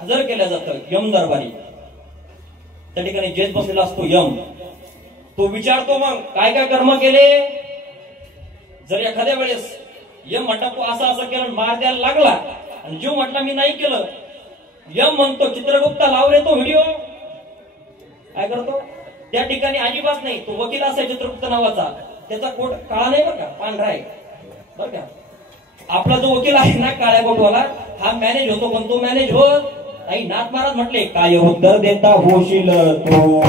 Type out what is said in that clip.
हजर केलं जातं यम दरबारी. त्या ठिकाणी जेत बसलेला असतो यम. तो विचारतो मग काय काय कर्म केले. जर एखाद्या वेळेस यम म्हटला तू असं असं केलं मार द्यायला लागला आणि जीव म्हटला मी नाही केलं, यम म्हणतो चित्रगुप्ता लाव रे तो व्हिडिओ. काय करतो त्या ठिकाणी अजिबात नाही. तो वकील असा चित्रगुप्त नावाचा, त्याचा कोट काळा नाही बरं का, पांढरा आहे बरं का. आपला जो वकील आहे ना काळ्या कोटवाला, हा मॅनेज होतो पण तो मॅनेज होत नाही. नाथ महाराज म्हटले काय उत्तर देता होशील तू.